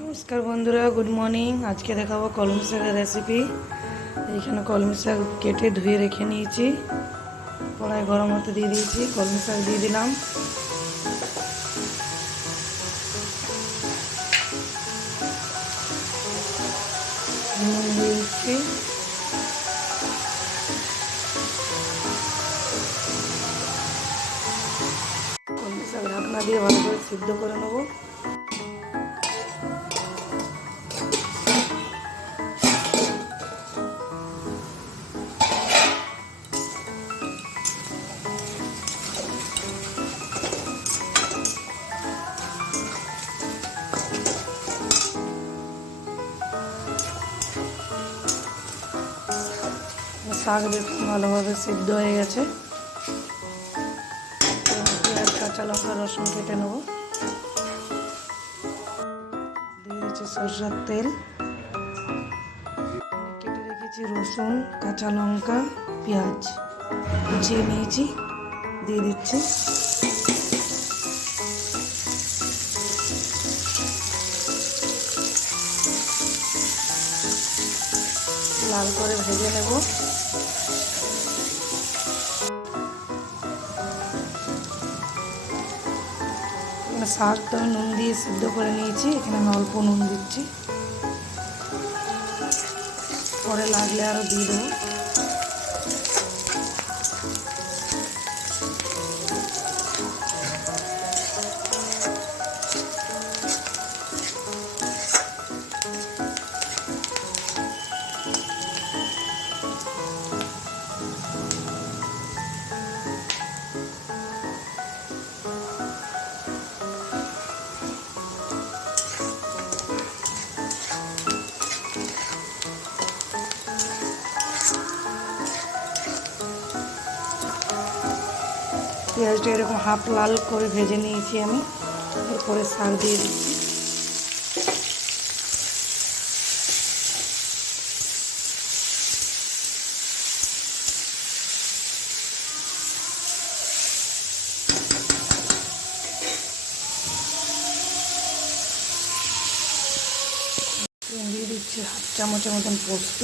নমস্কার বন্ধুরা, good morning. আজকে দেখাবো কলমি শাকের রেসিপি। এইখানে কলমি শাক কেটে ধুয়ে রেখে নিয়েছি, কড়াই গরম হতে দিয়ে দিয়েছি, কলমি শাক দিয়ে দিলাম, নুন দিয়ে দিচ্ছি, কলমি শাক ঢাকনা দিয়ে ভালো করে সিদ্ধ করে নেবো। শাক দেখুন ভালোভাবে সিদ্ধ হয়ে গেছে। পেঁয়াজ, কাঁচা লঙ্কা, রসুন কেটে নেবো। দিয়ে দিচ্ছি সরষের তেল, কেটে রেখেছি রসুন, কাঁচা লঙ্কা, পেঁয়াজ কুচিয়ে নিয়েছি, দিয়ে দিচ্ছি। লাল করে ভেজে নেব। শাক তো আমি নুন দিয়ে সিদ্ধ করে নিয়েছি, এখানে আমি অল্প নুন দিচ্ছি, পরে লাগলে আরও দিয়ে দেবো। পেঁয়াজটা এরকম হাফ লাল করে ভেজে নিয়েছি আমি, এরপরে শাক দিয়ে দিচ্ছি। দিয়ে দিচ্ছি হাফ চামচের মতন পোস্ত,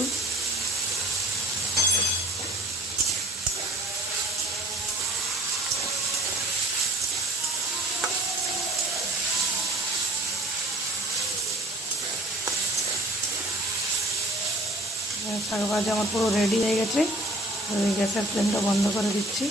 শাক ভাজা আমার পুরো রেডি হয়ে গেছে। গ্যাসের ফ্লেমটা বন্ধ করে দিচ্ছি।